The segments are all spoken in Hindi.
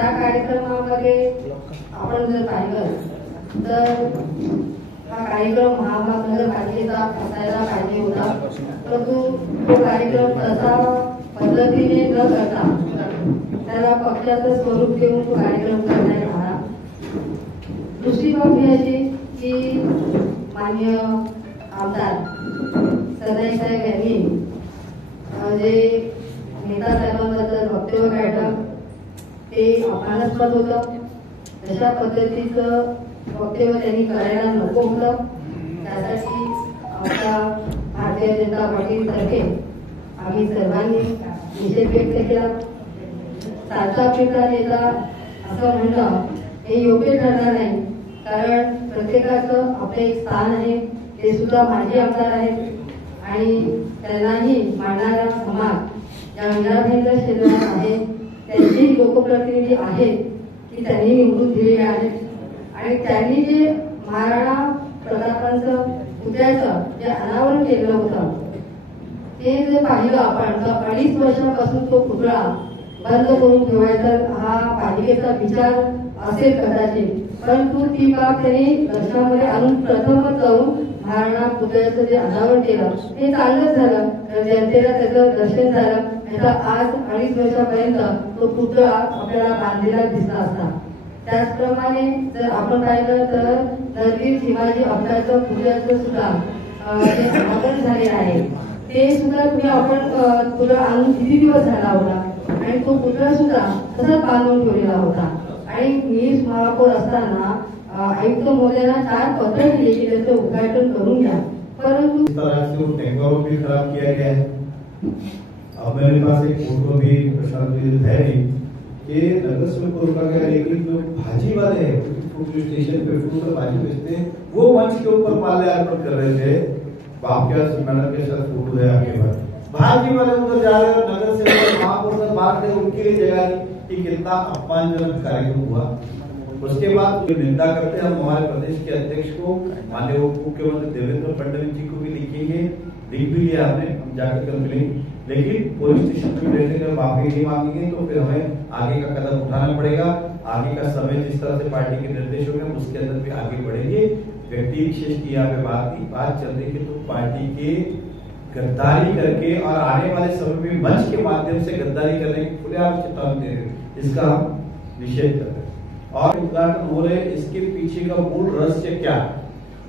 त्या कार्यक्रमामध्ये आपण जर पाहिलं तर हा कार्यक्रम महानगरपालिकेचा असायला पाहिजे होता, परंतु तो कार्यक्रम तसा पद्धतीने न करता त्याला पक्षाचं स्वरूप देऊन तो कार्यक्रम करण्यात आला. दुसरी बाब ही अशी की माननीय आमदार सरनाईक साहेब यांनी जे नेता साहेबांबद्दल वक्तव्य काढलं ते अपमानास्पद होतं. तशा पद्धतीचं वक्तव्य त्यांनी करायला नको होतं. त्यासाठी आमच्या भारतीय जनता पार्टीतर्फे आम्ही सर्वांनी निषेध व्यक्त केला. चालता फिरता नेता असं म्हणणं हे योग्य ठरणार नाही, कारण प्रत्येकाचं आपलं एक स्थान आहे. ते सुद्धा माजी आमदार आहेत आणि त्यांनाही मानणारा समाज या विधानसभा क्षेत्रात आहे. त्यांची लोकप्रतिनिधी आहेत की त्यांनी निवडून दिलेले आहेत आणि त्यांनी जे महाराणा प्रतापांचं पुतळ्याचं जे अनावरण केलं होतं ते जे पाहिलं आपण तर 2.5 वर्षापासून तो पुतळा बंद करून ठेवायचा हा पालिकेचा विचार असेल कदाचित, परंतु ती बाब त्यांनी लक्षामध्ये आणून प्रथमच जाऊन महाराणा पुतळ्याचं जे अनावरण केलं हे चांगलंच झालं. जनतेला त्याचं दर्शन झालं. आज 2.5 वर्षापर्यंत तो पुतळा आपल्याला बांधलेला दिसला असता. त्याचप्रमाणे जर आपण पाहिलं तर नरवीर शिवाजी अपघाताचं पुतळ्याचं सुद्धा जे अनावरण झालेलं आहे ते सुद्धा तुम्ही आपण पुतळा आणून किती दिवस झाला होता आणि तो पुतळा सुद्धा तसाच बांधून ठेवलेला होता. आणि मी महापौर असताना आयुक्त महोदयांना 4 पत्र दिले की त्याचं उद्घाटन करून घ्या, परंतु टैंकरों भी खराब किया गया है. अब मेरे पास एक फोटो भी प्रशांत है नहीं कि नगर सेवक को रोका गया, लेकिन जो भाजी वाले हैं फूड स्टेशन पे फूड और भाजी बेचते हैं वो मंच के ऊपर माल्यार्पण कर रहे थे. आपके मैडम के साथ फोटो है आपके पास. भाजी वाले उधर जा रहे हैं, नगर सेवक महापौर बात है उनके लिए जगह कि कितना अपमानजनक कार्यक्रम हुआ. उसके बाद निंदा करते हम हमारे प्रदेश के अध्यक्ष को माननीय उप मुख्यमंत्री देवेंद्र फडणवीस जी को भी लिखेंगे, लिख भी लिया हमने, हम जाकर कल मिलेंगे. लेकिन पुलिस स्टेशन में बैठने का माफी नहीं मांगेंगे तो फिर हमें आगे का कदम उठाना पड़ेगा. आगे का समय जिस तरह से पार्टी के निर्देश होंगे उसके अंदर भी आगे बढ़ेंगे. व्यक्ति विशेष की यहाँ पे बात चल रही है तो पार्टी के गद्दारी करके और आने वाले समय में मंच के माध्यम से गद्दारी करने की खुलेआम चेतावनी दे रहे हैं. इसका हम निषेध करते हैं और उद्घाटन हो रहे. इसके पीछे का मूल रहस्य क्या?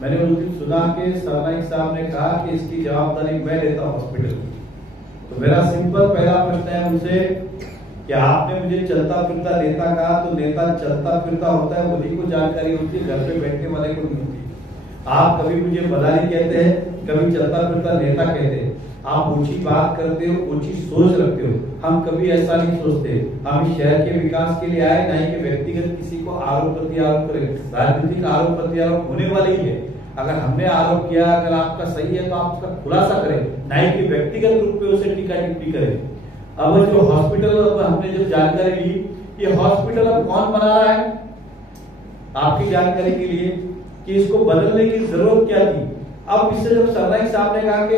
मैंने उस दिन सुना कि सरनाईक साहब ने कहा कि इसकी जवाबदारी मैं लेता हूं हॉस्पिटल की. तो मेरा सिंपल पहला प्रश्न है उनसे कि आपने मुझे चलता फिरता नेता कहा, तो नेता चलता फिरता होता है, वही को जानकारी होती है, घर पे बैठने वाले को नहीं होती. आप कभी मुझे बदाली कहते हैं, कभी चलता फिरता नेता कहते हैं. आप ऊंची बात करते हो, ऊंची सोच रखते हो. हम कभी ऐसा नहीं सोचते. हम शहर के विकास के लिए आए, नहीं कि व्यक्तिगत किसी को आरोप प्रत्यारोप करें. राजनीतिक आरोप प्रत्यारोप होने वाले ही है. अगर हमने आरोप किया, अगर आपका सही है तो आप उसका खुलासा करें, नहीं कि व्यक्तिगत रूप में उसे टीका टिप्पणी करें. अब जो हॉस्पिटल हमने जो जानकारी ली, ये हॉस्पिटल अब कौन बना रहा है? आपकी जानकारी के लिए कि इसको बदलने की जरूरत क्या थी. अब इससे जब सरनाईक साहब ने कहा कि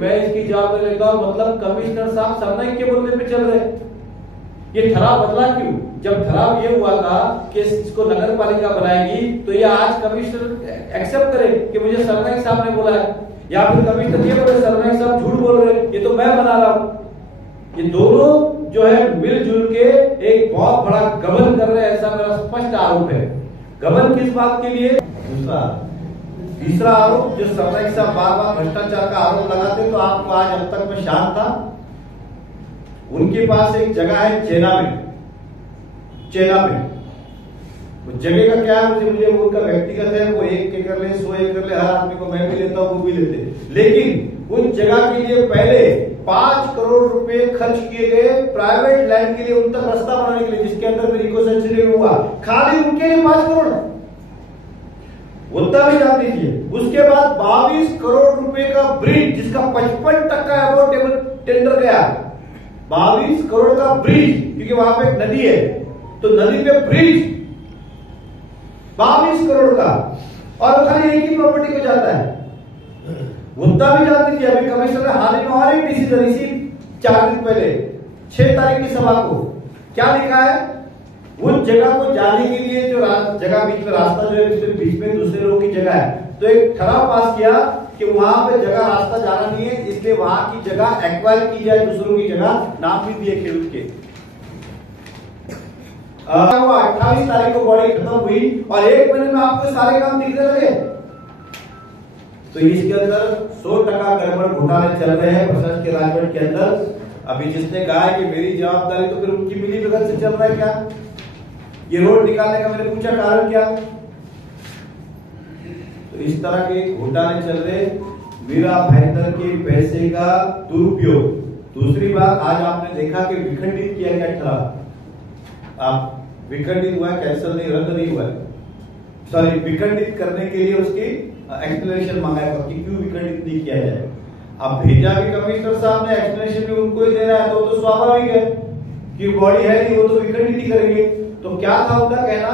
मैं इसकी जवाबदारी लेता हूं, मतलब कमिश्नर साहब सरनाईक के बोलने पे चल रहे. ये ठराव बदला क्यों? जब ठराव ये हुआ था कि इसको नगर पालिका बनाएगी तो ये आज कमिश्नर एक्सेप्ट करे कि मुझे सरनाईक साहब ने बोला है, या फिर कमिश्नर ये बोले सरनाईक साहब झूठ बोल रहे हैं, ये तो मैं बना रहा हूं. ये दोनों जो है मिलजुल के एक बहुत बड़ा गबन कर रहे हैं, ऐसा मेरा स्पष्ट आरोप है. गबन किस बात के लिए? तीसरा आरोप जो सरनाईक साहब बार भ्रष्टाचार का आरोप लगाते, तो आपको आज अब तक में शांत था. उनके पास एक जगह है चेना में. वो जगह का क्या है मुझे वो उनका व्यक्तिगत है. वो 1 एकड़ ले, 100 एकड़ ले, हर आदमी को मैं भी लेता हूं, वो भी लेते. लेकिन उस जगह के लिए पहले 5 करोड़ रुपए खर्च किए गए प्राइवेट लैंड के लिए, उन तक रास्ता बनाने के लिए, जिसके अंदर मेरी इको सेंचुरी हुआ. खाली उनके लिए 5 करोड़ उतना भी जाती थी. उसके बाद 22 करोड़ रुपए का ब्रिज, जिसका 55% अवार्ड टेंडर गया. 22 करोड़ का ब्रिज, क्योंकि वहां पे एक नदी है, तो नदी पे ब्रिज 22 करोड़ का, और खाली एक ही प्रॉपर्टी को जाता है. उतना भी जाती थी. अभी कमिश्नर ने हाल ही में और एक डिसीजन, इसी 4 दिन पहले 6 तारीख की सभा को क्या लिखा है उस जगह को जाने के लिए जो जगह बीच में रास्ता जो है उसके बीच में दूसरे लोगों की जगह है, तो एक ठराव पास किया कि वहां पे जगह रास्ता जाना नहीं है, इसलिए वहां की जगह एक्वायर की जाए दूसरों की जगह, नाम भी दिए खेडूत के। 28 तारीख को बॉडी खत्म हुई और 1 महीने में आपको सारे काम दिखने लगे। तो इसके अंदर 100% गड़बड़ घोटाले चल रहे हैं प्रशासन के राजवट के अंदर। अभी जिसने कहा है कि मेरी जवाबदारी, तो फिर उनकी मिली भगत से चल रहा है क्या? ये रोड निकालने का मैंने पूछा कारण क्या? तो इस तरह के घोटाले चल रहे, मीरा भाईंदर के पैसे का दुरुपयोग। दूसरी बात, आज आपने देखा कि विखंडित किया गया ठराव। आप विखंडित हुआ, कैंसिल नहीं, रद्द नहीं हुआ, सॉरी विखंडित करने के लिए उसकी एक्सप्लेनेशन मांगा है कि क्यों विखंडित नहीं किया जाए। अब भेजा भी कमिश्नर साहब ने, एक्सप्लेनेशन भी उनको ही देना है, तो स्वाभाविक है कि बॉडी है नहीं, वो तो विखंडित ही करेंगे। तो क्या था उनका कहना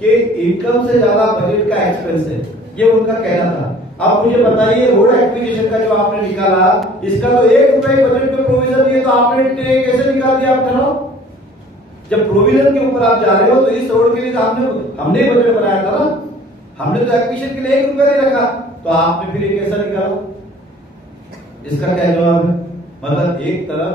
कि इनकम से ज्यादा बजट का एक्सपेंस है, ये उनका कहना था। अब मुझे बताइए, रोड एक्विजिशन का जो आपने निकाला, इसका तो 1 रुपए बजट में प्रोविजन दिए, तो आपने कैसे निकाल दिया? आप ठहराओ, जब प्रोविजन के ऊपर आप जा रहे हो तो इस रोड के लिए हमने बजट बनाया था ना, हमने तो एक्विजिशन के लिए 1 रुपया नहीं रखा, तो आपने फिर ये कैसा निकाला? इसका क्या जवाब है? मतलब एक तरफ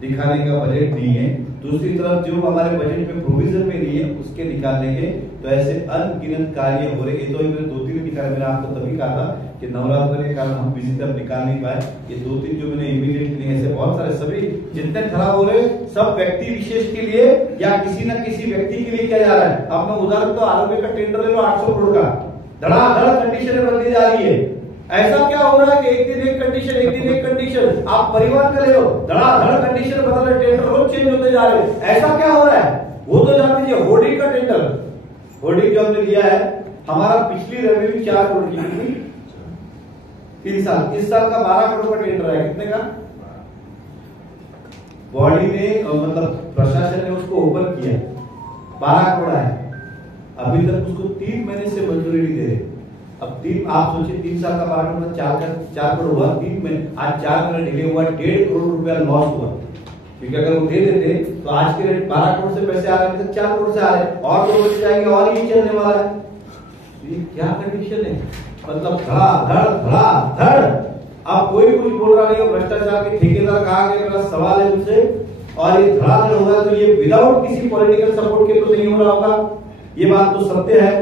दिखाने का बजट नहीं है, दूसरी तरफ जो हमारे बजट में प्रोविजन में नहीं है उसके निकालने के, तो ऐसे अनगिनत कार्य हो रहे। ये तो मैंने 2-3 निकाले, मैंने आपको तभी कहा था कि नवरात्र के कारण हम विजिटर निकाल नहीं पाए। ये 2-3 जो मैंने इमीडिएटली, ऐसे बहुत सारे, सभी जितने खराब हो रहे सब व्यक्ति विशेष के लिए या किसी न किसी व्यक्ति के लिए किया जा रहा है। अब मैं उदाहरण तो आरोग्य का टेंडर ले लो, 800 करोड़ का, धड़ाधड़ कंडीशन बदली जा रही है। ऐसा क्या हो रहा है कि एक दिन एक कंडीशन, एक दिन एक कंडीशन, आप परिवार का ले लो, धड़ाधड़ कंडीशन बदल रहे, टेंडर रोज चेंज होते जा रहे हैं। ऐसा क्या हो रहा है? वो तो जान लीजिए, होर्डिंग का टेंडर, होर्डिंग जो हमने लिया है, हमारा पिछली रेवेन्यू 4 करोड़ की थी 3 साल, इस साल का 12 करोड़ का टेंडर है। कितने का? बॉडी ने मतलब प्रशासन ने उसको ओपन किया, 12 करोड़ है, अभी तक उसको 3 महीने से मंजूरी नहीं दे रहे। अब 3, आप सोचिए 3 साल का 12 करोड़, 4 करोड़ हुआ, 3 महीने, आज 4 महीने डिले हुआ, 1.5 करोड़ रुपया लॉस हुआ। क्योंकि अगर वो दे देते तो आज के रेट 12 करोड़ से पैसे आ रहे थे, 4 करोड़ से आ रहे, और तो बच जाएंगे, और ये चलने वाला है। तो ये क्या कंडीशन है? मतलब धड़। अब कोई कुछ बोल रहा नहीं हो, भ्रष्टाचार के ठेकेदार कहा गया, मेरा सवाल है उनसे, और ये धड़ाधड़ होगा तो ये विदाउट किसी पॉलिटिकल सपोर्ट के तो नहीं हो रहा होगा, ये बात तो सत्य है।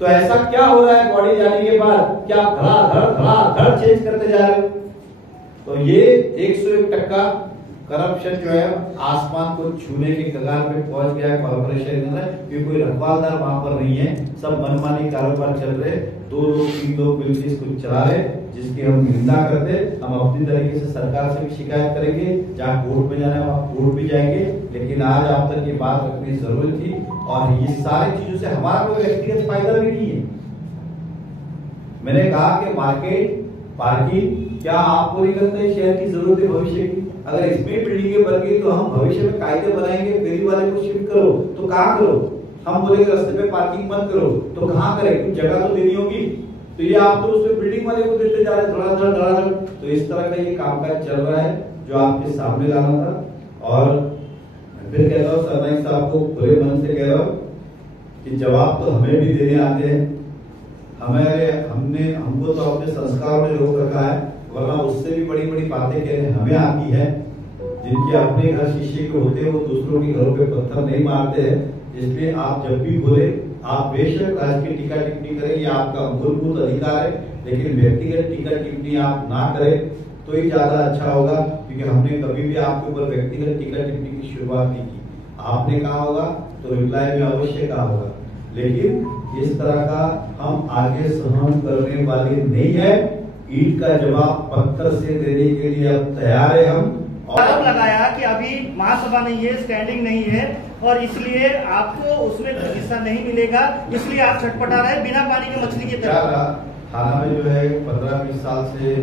तो ऐसा क्या हो रहा है बॉडी जाने के बाद, क्या धड़ाधड़ चेंज करते जा रहे हो? तो ये 101% करप्शन जो है आसमान को छूने के कगार पे पहुंच गया है कॉर्पोरेशन के अंदर, क्योंकि कोई रखवालदार वहां पर नहीं है, सब मनमानी कारोबार चल रहे, 2 लोग 3 लोग मिलकर इसको चला रहे, जिसकी हम निंदा करते। हम अपनी तरीके से सरकार से भी शिकायत करेंगे, जहाँ कोर्ट में जाना है वहां कोर्ट भी जाएंगे, लेकिन आज आप तक ये बात रखनी जरूरी थी। और ये सारी चीजों से हमारा कोई व्यक्तिगत फायदा भी नहीं है। मैंने कहा कि मार्केट, पार्किंग, क्या आपको नहीं लगता है शहर की जरूरत है भविष्य की? अगर इसमें बिल्डिंगें बन गई तो हम भविष्य में कायदे बनाएंगे, फेरी वाले को शिफ्ट करो, तो कहाँ करो? हम बोलेंगे रास्ते पे पार्किंग मत करो, तो कहाँ करें? कुछ जगह तो देनी होगी। तो ये आप तो उसमें बिल्डिंग वाले को देते जा रहे हैं धड़ाधड़। तो इस तरह का ये कामकाज चल रहा है जो आपके सामने लाना था। और फिर कह रहा हूँ सरनाइक साहब को खुले मन से कह रहा हूँ कि जवाब तो हमें भी देने आते हैं, हमको तो अपने संस्कारों ने रोक रखा है, वरना उससे भी बड़ी बड़ी बातें कहने हमें आती है। जिनके अपने घर शीशे के होते हैं वो दूसरों के घरों पे पत्थर नहीं मारते हैं। इसलिए आप जब भी बोले, आप बेशक राजकीय टीका टिप्पणी करें, ये आपका मूलभूत अधिकार है, लेकिन व्यक्तिगत टीका टिप्पणी आप ना करें तो ही ज्यादा अच्छा होगा। क्योंकि हमने कभी भी आपके ऊपर व्यक्तिगत टीका टिप्पणी की शुरुआत नहीं की। आपने कहा होगा तो रिप्लाई में अवश्य कहा होगा, लेकिन इस तरह का हम आगे सहन करने वाले नहीं है। ईट का जवाब पत्थर से देने के लिए अब तैयार है हम। आरोप लगाया कि अभी महासभा नहीं है, स्टैंडिंग नहीं है, और इसलिए आपको उसमें हिस्सा नहीं मिलेगा, इसलिए आप छटपटा रहे बिना पानी के मछली की तरह। थाना में जो है 15-20 साल से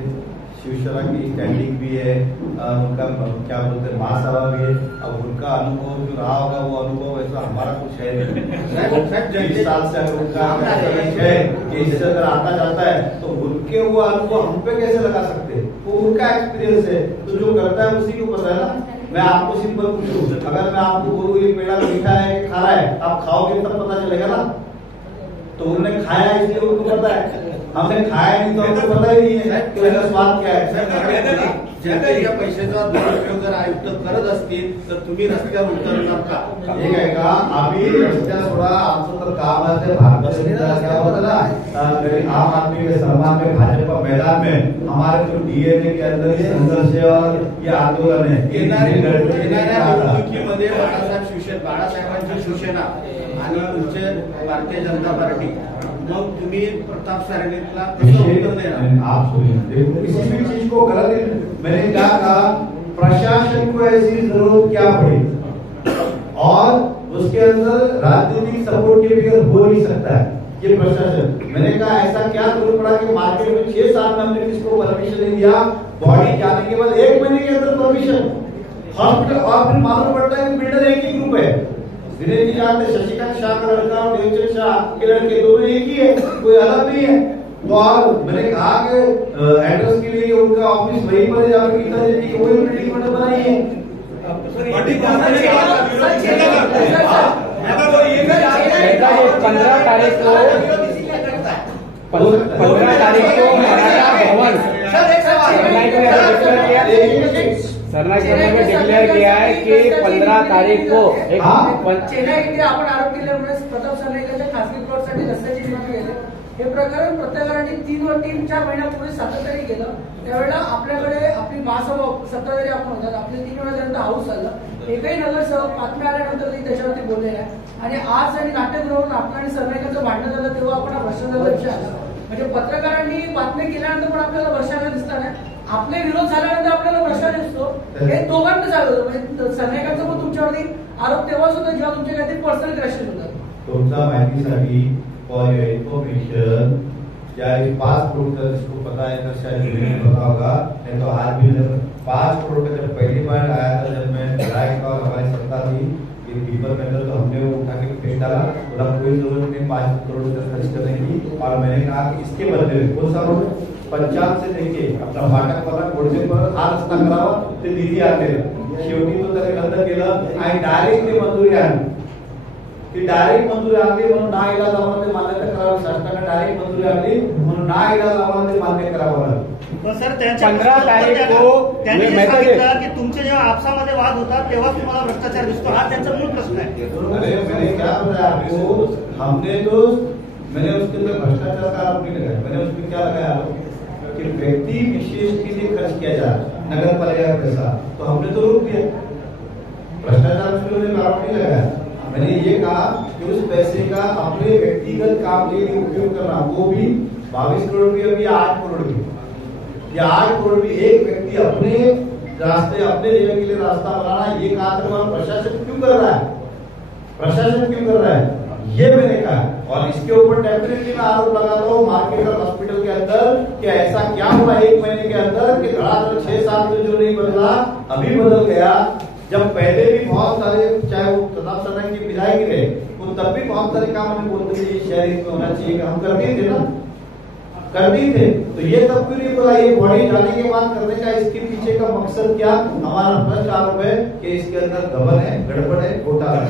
शिवसेना की स्टैंडिंग भी है, उनका क्या बोलते हैं महासभा भी है। अब उनका अनुभव जो रहा होगा वो अनुभव ऐसा हमारा कुछ है नहीं। 20 साल से अगर उनका है कि इससे अगर आता जाता है तो उनके वो अनुभव हम पे कैसे लगा सकते हैं? वो उनका एक्सपीरियंस है, तो जो करता है उसी को पता है ना। मैं आपको सिंपल पूछूं, अगर मैं आपको बोलूँ ये पेड़ा मीठा है कि खारा आप खाओगे तब पता चलेगा ना। तो उन्होंने खाया इसलिए उनको पता है, हमने खाया नहीं तो हमको पता ही नहीं है कि उसका स्वाद क्या है। जनतेच्या पैशाचा दुरुपयोग जर आयुक्त करत असतील तर तुम्ही रस्त्यावर उतरणार का? ठीक आहे का? आम्ही रस्त्या सोडा, आमचं तर काम आहे भारताचे क्या होता ना, आम आदमी के सम्मान में भाजपा मैदान में हमारे जो डीएनए के अंदर ये संघर्ष है और ये आंदोलन है। येणाऱ्या निवडणुकीमध्ये बाळासाहेबांची शिवसेना आणि तुमचे भारतीय जनता पार्टी, मग तुम्ही प्रताप सरनेला कसं उत्तर देणार? आप सुनिए, किसी भी चीज को गलत, मैंने क्या कहा, प्रशासन को ऐसी जरूरत क्या पड़ी और उसके अंदर राजनीतिक सपोर्ट के बगैर हो नहीं सकता है ये प्रशासन। मैंने कहा ऐसा क्या जरूरत पड़ा कि मार्केट में 6 साल में हमने किसको परमिशन नहीं दिया, बॉडी जाने के बाद 1 महीने के अंदर परमिशन, हॉस्पिटल, और फिर मालूम पड़ता है कि बिल्डर एक ही ग्रुप है। दिनेश जी जानते, शशिकांत शाह का लड़का और देवचंद शाह के लड़के दोनों एक ही है, कोई अलग नहीं है। तो और मैंने कहा कि एड्रेस के लिए उनका ऑफिस वहीं पर है जहाँ गीता देवी की वही बिल्डिंग में बनाई है। 15 तारीख को सरनाईक में डिक्लेअर किया है कि 15 तारीख को चेन्नई इथे आपण आरोप केल्यामुळे प्रताप सरनाईकांच्या खासगी प्लॉटसाठी रस्त्याची निर्मिती केली। हे प्रकरण प्रत्येकाने 3-4 महिन्यापूर्वी सातत्याने केलं। त्यावेळेला आपल्याकडे आपली महासभा 17 जरी आपण होतात, आपले 3 वेळा त्यांचा हाऊस झाला, एकही नगरसेवक बातम्या आल्यानंतर ते त्याच्यावरती बोललेले आहे। आणि आज आणि नाट्यगृहावरून आपल्या आणि सरनाईकांचं भांडण झालं तेव्हा आपण हा भ्रष्टाचाराचा विषय आला। म्हणजे पत्रकारांनी बातमी केल्यानंतर पण आपल्याला भ्रष्टाचार दिसला नाही, आपले विरोध झाल्यानंतर आपल्याला भ्रष्टाचार दिसतो। हे दोघांचं झालं होतं, म्हणजे सरनाईकांचा पण तुमच्यावरती आरोप तेव्हाच होता जेव्हा तुमचे काहीतरी पर्सनल क्रॅशेस होतात। तुमचा माहितीसाठी फॉर योर इन्फॉर्मेशन, क्या 5 करोड़ का जिसको पता है तो शायद नहीं पता होगा, नहीं तो आज भी 5 करोड़ का जब पहली बार आया था, जब मैं विधायक और हमारी सत्ता थी ये दीपक में, तो हमने वो उठा के फेंक डाला, बोला कोई जरूरत नहीं 5 करोड़ का खर्च करने की। और मैंने कहा कि इसके बदले में कौन सा रोड, पंचायत से लेके अपना फाटक वाला गोडसे पर हा रस्ता करावा, ते निधी आणलेला, शेवटी तो त्याने रद्द केलं आणि डायरेक्ट ते मंजुरी आणली। ती डायरेक्ट मंजुरी आणली म्हणून ना इलाज आम्हाला ते मान्य करावं, शासनाने डायरेक्ट मंजुरी आणली म्हणून ना इलाज आम्हाला ते मान्य करावं लागलं। पण सर त्यांच्या 15 तारीख को त्यांनी सांगितलं की तुमचे जेव्हा आपसामध्ये वाद होतात तेव्हा तुम्हाला भ्रष्टाचार दिसतो, हा त्यांचा मूळ प्रश्न आहे। अरे मैंने क्या बताया आपको, हमने तो मैंने उसके अंदर भ्रष्टाचार का आरोप नहीं लगाया, मैंने उसमें क्या लगाया कि व्यक्ति विशेष के लिए खर्च किया जा रहा नगर पालिका का पैसा, तो हमने तो रोक दिया, भ्रष्टाचार उसमें आरोप नहीं लगाया। मैंने ये कहा कि उस पैसे का अपने व्यक्तिगत काम के लिए उपयोग करना, वो भी 22 करोड़ भी अभी 8 करोड़ भी, या 8 करोड़ भी एक व्यक्ति अपने रास्ते अपने जगह के लिए रास्ता बनाना, ये कहा था प्रशासन क्यों कर रहा है, प्रशासन क्यों कर रहा है, ये मैंने कहा। और इसके ऊपर डेफिनेटली मैं आरोप लगाता हूँ मार्केट और हॉस्पिटल के अंदर कि ऐसा क्या हुआ 1 महीने के अंदर कि धड़ाधड़ 6 साल में जो नहीं बदला अभी बदल गया। जब पहले भी बहुत सारे, चाहे वो प्रताप सरनाईक की विधायक रहे, वो तब भी बहुत सारे काम हमें बोलते थे शहर में होना चाहिए, कि हम करते थे ना, करते थे। तो ये तब क्यों नहीं बोला, ये बॉडी जाने के बाद करने का इसके पीछे का मकसद क्या, हमारा भ्रष्ट आरोप है कि इसके अंदर गबन है, गड़बड़ है, घोटाला है।